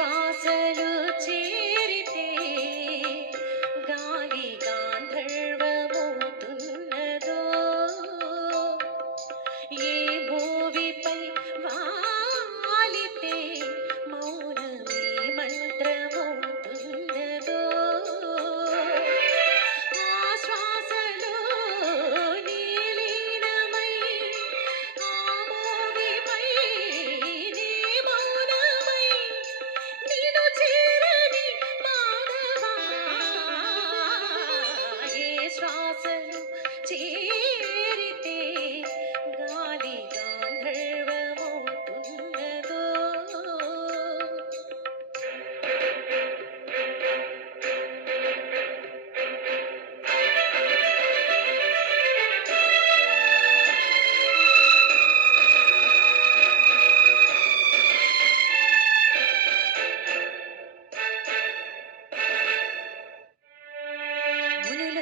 chance, le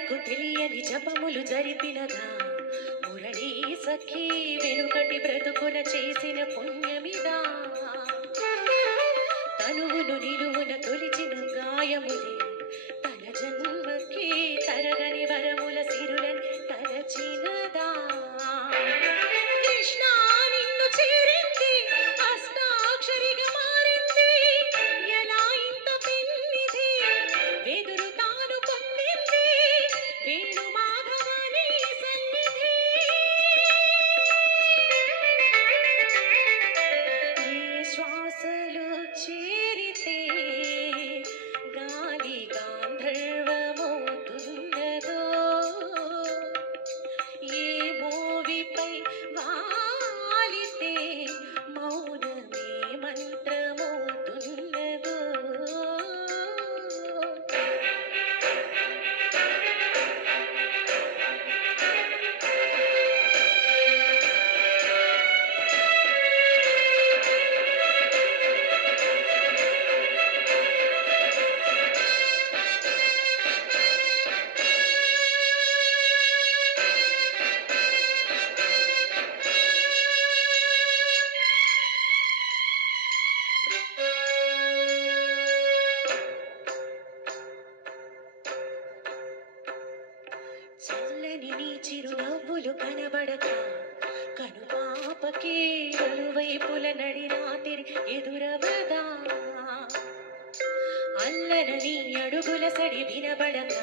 మునులకు తెలియని జపములు జరిపినదా మురళీ సఖీ వెనుకటి బ్రతుకున చేసిన పుణ్యమిదా తనువును నిలువున తొలిచిన గాయములే. తన జన్మకి తరగని వరముల సిరులని తరచినదా కృష్ణ నిన్ను చేరింది అష్టాక్షరిగా మారింది. ఎలా ఇంత పిన్నిది? వేదు చిరునవ్వులు కనబడక కనుపాపకి నలువైపుల నడి రాత్రి ఎదురవదా అల్లన నీ అడుగుల సడి వినబడక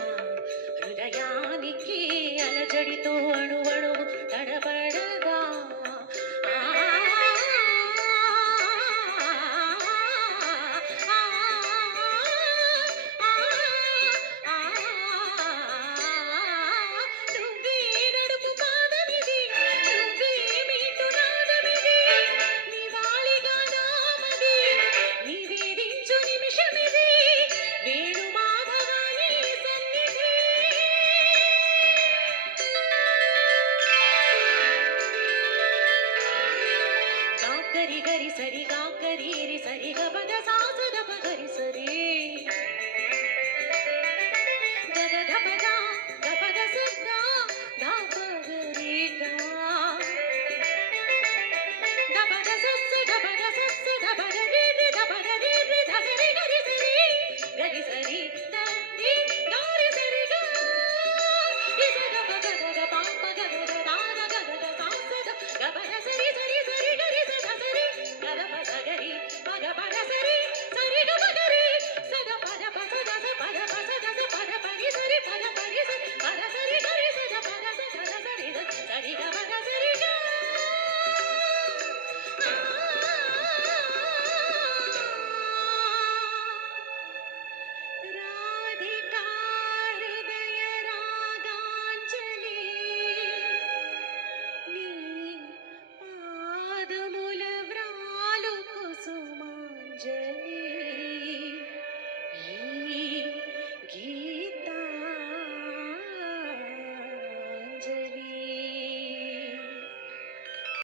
ಗರಿ ಸರಿ ಗಾ ಕರಿ ರಿ ಸರಿ ಗ ಪದ ಸಾ ಸ ದ ಪ ಗರಿ ಸರಿ ಗ ದ ಧ ಪ ದ ಗ ಪ ದ ಸ ದ ದ ಪ ಗರಿ ಗ ದ ಪ ದ ಸ ಸ ಗ ಪ ದ ಸ ಸ ದ ಪ ದ